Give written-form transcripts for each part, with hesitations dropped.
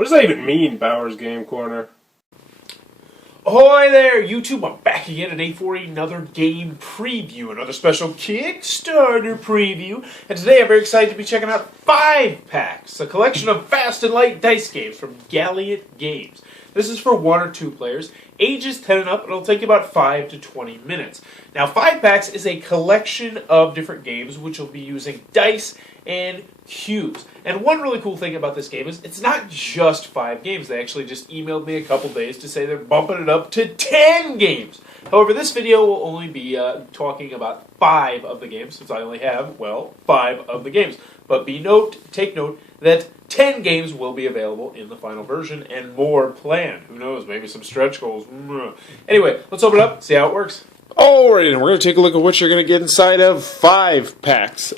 What does that even mean, Bauer's Game Corner? Ahoy there, YouTube! I'm back again today for another game preview, another special Kickstarter preview. And today I'm very excited to be checking out 5 Packs, a collection of fast and light dice games from Galliot Games. This is for 1 or 2 players, ages 10 and up, and it'll take you about 5 to 20 minutes. Now, 5 Packs is a collection of different games which will be using dice and cubes. And one really cool thing about this game is it's not just 5 games. They actually just emailed me a couple days to say they're bumping it up to 10 games. However, this video will only be talking about 5 of the games, since I only have, well, 5 of the games. But take note that 10 games will be available in the final version, and more planned. Who knows, maybe some stretch goals. Anyway, let's open it up, see how it works. Alright, and we're going to take a look at what you're going to get inside of 5 packs.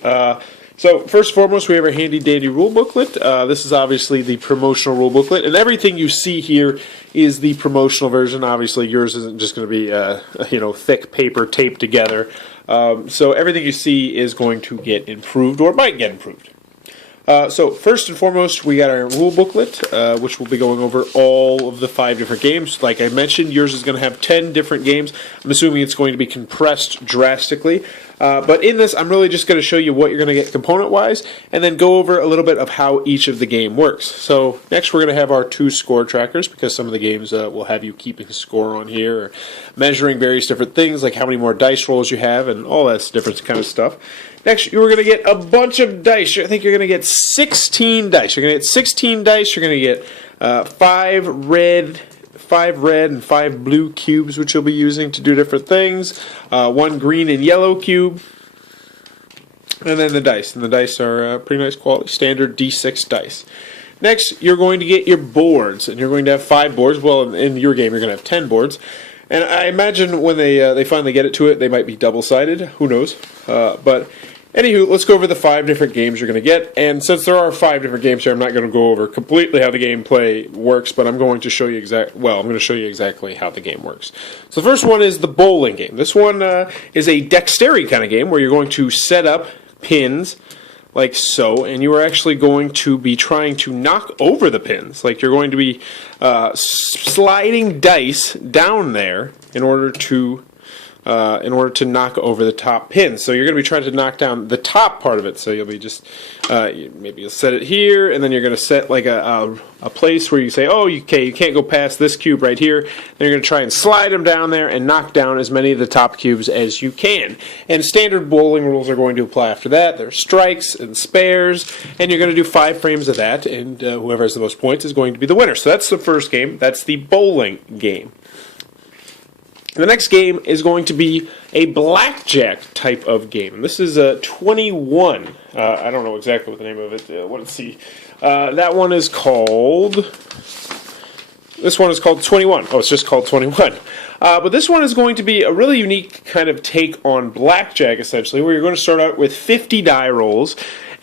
So, first and foremost, we have our handy-dandy rule booklet. This is obviously the promotional rule booklet, and everything you see here is the promotional version. Obviously, yours isn't just going to be, thick paper taped together. So, everything you see is going to get improved, or might get improved. So, first and foremost, we got our rule booklet, which will be going over all of the 5 different games. Like I mentioned, yours is going to have 10 different games. I'm assuming it's going to be compressed drastically. But in this, I'm really just going to show you what you're going to get component-wise, and then go over a little bit of how each of the game works. So, next we're going to have our 2 score trackers, because some of the games will have you keeping a score on here, or measuring various different things, like how many more dice rolls you have, and all that different kind of stuff. Next, you're going to get a bunch of dice. I think you're going to get 16 dice. You're going to get 16 dice. You're going to get 5 red and 5 blue cubes, which you'll be using to do different things. 1 green and yellow cube. And then the dice. And the dice are pretty nice quality, standard D6 dice. Next, you're going to get your boards. And you're going to have 5 boards. Well, in your game, you're going to have 10 boards. And I imagine when they finally get it to it, they might be double-sided. Who knows? But anywho, let's go over the 5 different games you're going to get. And since there are 5 different games here, I'm not going to go over completely how the gameplay works, but I'm going to show you exactly how the game works. So the first one is the bowling game. This one is a dexterity kind of game where you're going to set up pins like so, and you are actually going to be trying to knock over the pins. Like you're going to be sliding dice down there in order to knock over the top pins. So you're going to be trying to knock down the top part of it. So you'll be just, maybe you'll set it here, and then you're going to set like a place where you say, oh, okay, you can't go past this cube right here. Then you're going to try and slide them down there and knock down as many of the top cubes as you can. And standard bowling rules are going to apply after that. There's strikes and spares, and you're going to do 5 frames of that, and whoever has the most points is going to be the winner. So that's the first game. That's the bowling game. The next game is going to be a blackjack type of game. This is a 21. I don't know exactly what the name of it. Let's see. That one is called. This one is called TwentyOne. Oh, it's just called 21. But this one is going to be a really unique kind of take on blackjack, essentially, where you're going to start out with 50 die rolls.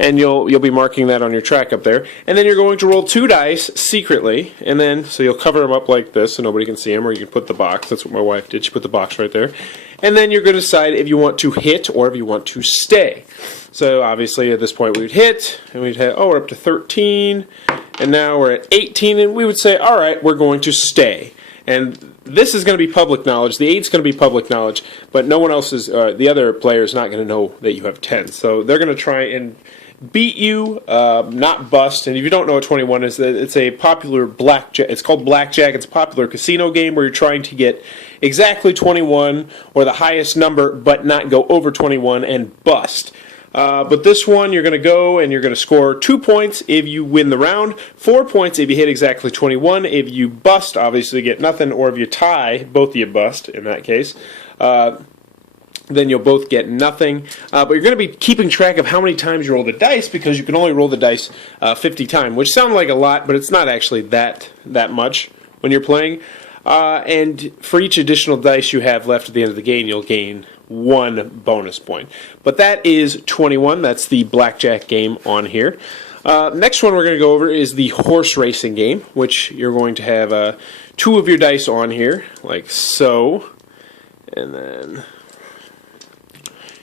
And you'll be marking that on your track up there. And then you're going to roll 2 dice secretly, and then so you'll cover them up like this so nobody can see them, or you can put the box. That's what my wife did. She put the box right there. And then you're going to decide if you want to hit or if you want to stay. So obviously at this point we would hit, and we'd hit, oh, we're up to 13, and now we're at 18, and we would say, all right, we're going to stay. And this is going to be public knowledge. The 8's going to be public knowledge, but no one else is, the other player is not going to know that you have 10. So they're going to try and beat you, not bust. And if you don't know what 21 is, it's a popular blackjack. It's called blackjack. It's a popular casino game where you're trying to get exactly 21 or the highest number, but not go over 21 and bust. But this one, you're going to go and you're going to score 2 points if you win the round, 4 points if you hit exactly 21. If you bust, obviously you get nothing, or if you tie, both of you bust in that case. Then you'll both get nothing. But you're going to be keeping track of how many times you roll the dice, because you can only roll the dice 50 times, which sounds like a lot, but it's not actually that much when you're playing. And for each additional dice you have left at the end of the game, you'll gain 1 bonus point. But that is 21. That's the blackjack game on here. Next one we're going to go over is the horse racing game, which you're going to have 2 of your dice on here, like so. And then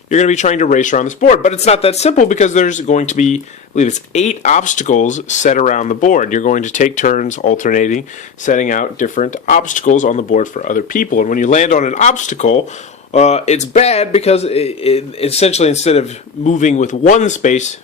you're going to be trying to race around this board. But it's not that simple because there's going to be, I believe it's 8 obstacles set around the board. You're going to take turns alternating, setting out different obstacles on the board for other people. And when you land on an obstacle, it's bad because essentially instead of moving with one space,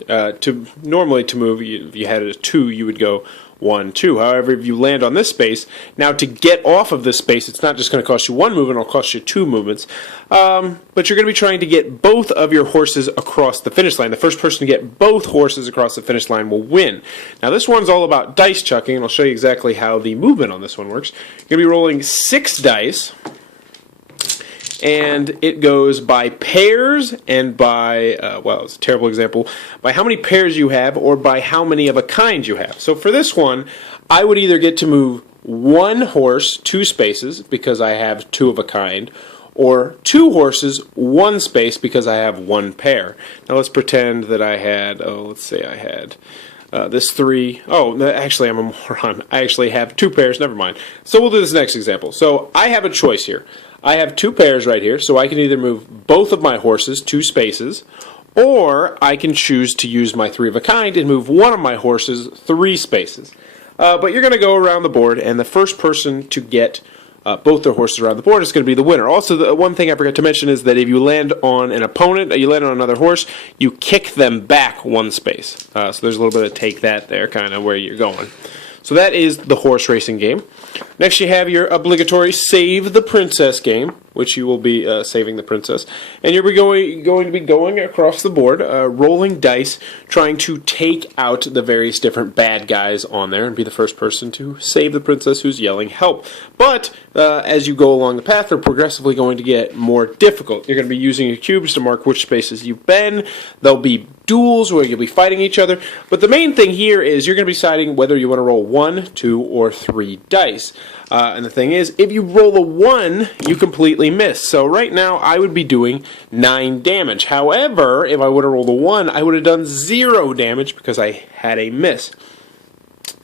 normally to move, if you had a 2, you would go 1, 2. However, if you land on this space, now to get off of this space, it's not just going to cost you 1 movement, it'll cost you 2 movements. But you're going to be trying to get both of your horses across the finish line. The first person to get both horses across the finish line will win. Now, this one's all about dice chucking, and I'll show you exactly how the movement on this one works. You're going to be rolling 6 dice. And it goes by pairs and by, well, it's a terrible example, by how many pairs you have or by how many of a kind you have. So for this one, I would either get to move 1 horse 2 spaces because I have 2 of a kind, or 2 horses 1 space because I have 1 pair. Now let's pretend that I had, let's say I had this 3. Oh, actually I'm a moron. I actually have 2 pairs, never mind. So we'll do this next example. So I have a choice here. I have 2 pairs right here, so I can either move both of my horses 2 spaces, or I can choose to use my 3 of a kind and move one of my horses 3 spaces. But you're going to go around the board, and the first person to get both their horses around the board is going to be the winner. Also, the one thing I forgot to mention is that if you land on an opponent, you land on another horse, you kick them back 1 space. So there's a little bit of take that there, kind of where you're going. So that is the horse racing game. Next you have your obligatory Save the Princess game, which you will be saving the princess. And you're going to be going across the board, rolling dice, trying to take out the various different bad guys on there and be the first person to save the princess who's yelling help. But as you go along the path, they're progressively going to get more difficult. You're going to be using your cubes to mark which spaces you've been. There'll be duels where you'll be fighting each other. But the main thing here is you're going to be deciding whether you want to roll 1, 2, or 3 dice. And the thing is, if you roll a 1, you completely miss. So right now, I would be doing 9 damage. However, if I would have rolled a 1, I would have done 0 damage because I had a miss.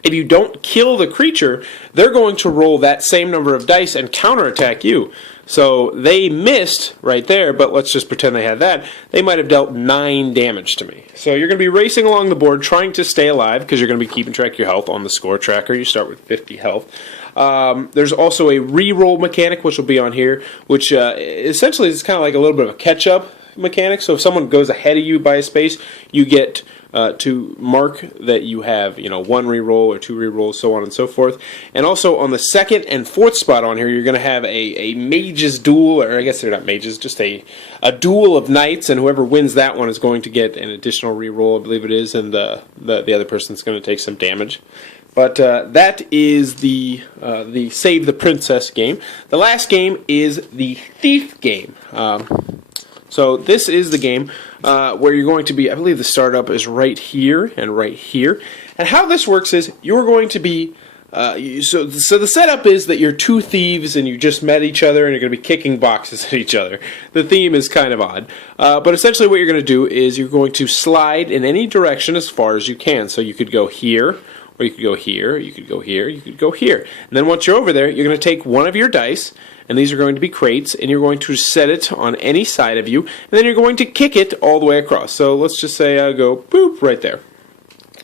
If you don't kill the creature, they're going to roll that same number of dice and counterattack you. So they missed right there, but let's just pretend they had that. They might have dealt 9 damage to me. So you're going to be racing along the board trying to stay alive because you're going to be keeping track of your health on the score tracker. You start with 50 health. There's also a re-roll mechanic, which will be on here, which essentially is kind of like a little bit of a catch-up mechanic. So if someone goes ahead of you by a space, you get to mark that you have, 1 re-roll or 2 re-rolls, so on and so forth. And also on the 2nd and 4th spot on here, you're going to have a mage's duel, or I guess they're not mages, just a duel of knights, and whoever wins that one is going to get an additional re-roll, I believe it is, and the other person's going to take some damage. But that is the Save the Princess game. The last game is the Thief game. So this is the game where you're going to be, I believe the startup is right here and right here. And how this works is you're going to be, so the setup is that you're 2 thieves and you just met each other and you're going to be kicking boxes at each other. The theme is kind of odd. But essentially what you're going to do is you're going to slide in any direction as far as you can. So you could go here, or you could go here, you could go here, you could go here. And then once you're over there, you're going to take one of your dice, and these are going to be crates, and you're going to set it on any side of you, and then you're going to kick it all the way across. So let's just say I go boop right there.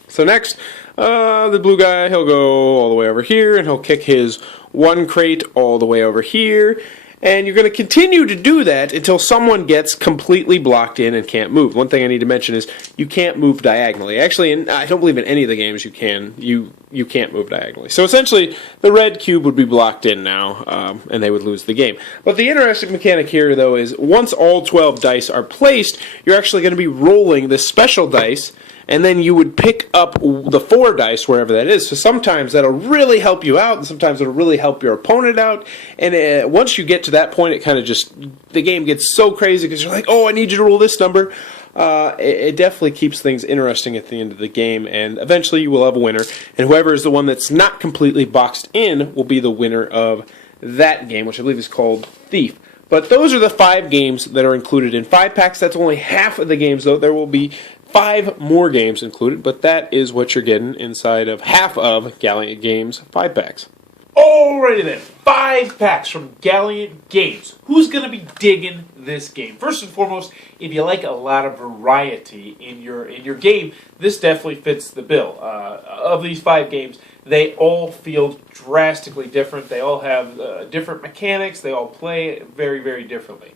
So next, the blue guy, he'll go all the way over here, and he'll kick his 1 crate all the way over here. And you're going to continue to do that until someone gets completely blocked in and can't move. One thing I need to mention is you can't move diagonally. Actually, I don't believe in any of the games you can. You can't move diagonally. So essentially, the red cube would be blocked in now, and they would lose the game. But the interesting mechanic here, though, is once all 12 dice are placed, you're actually going to be rolling this special dice, and then you would pick up the 4 dice wherever that is. So sometimes that'll really help you out, and sometimes it'll really help your opponent out. And once you get to that point, it kind of just, the game gets so crazy because you're like, oh, I need you to roll this number. It definitely keeps things interesting at the end of the game, and eventually you will have a winner. And whoever is the one that's not completely boxed in will be the winner of that game, which I believe is called Thief. But those are the 5 games that are included in 5 packs. That's only half of the games, though. There will be 5 more games included, but that is what you're getting inside of half of Gallant Games 5 packs. Alrighty then, 5 packs from Gallant Games. Who's going to be digging this game? First and foremost, if you like a lot of variety in your game, this definitely fits the bill. Of these 5 games, they all feel drastically different. They all have different mechanics. They all play very, very differently,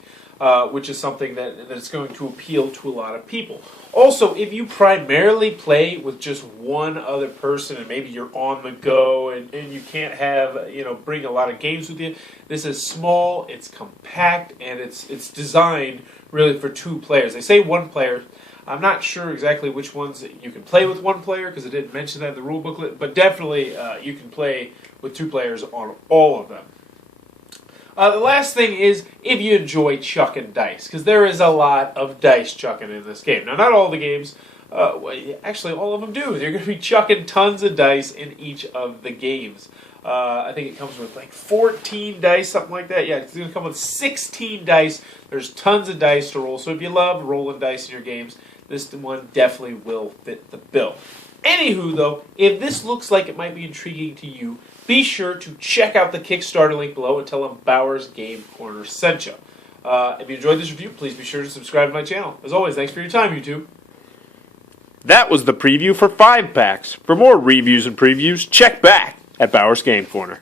which is something that's going to appeal to a lot of people. Also, if you primarily play with just one other person and maybe you're on the go and you can't have, bring a lot of games with you, this is small, it's compact, and it's designed really for 2 players. They say 1 player. I'm not sure exactly which ones you can play with 1 player because it didn't mention that in the rule booklet, but definitely you can play with 2 players on all of them. The last thing is if you enjoy chucking dice, because there is a lot of dice chucking in this game. Now, not all the games, actually all of them do. You're going to be chucking tons of dice in each of the games. I think it comes with like 14 dice, something like that. Yeah, it's going to come with 16 dice. There's tons of dice to roll. So if you love rolling dice in your games, this one definitely will fit the bill. Anywho, though, if this looks like it might be intriguing to you, be sure to check out the Kickstarter link below and tell them Bowers Game Corner sent you. If you enjoyed this review, please be sure to subscribe to my channel. As always, thanks for your time, YouTube. That was the preview for 5 packs. For more reviews and previews, check back at Bowers Game Corner.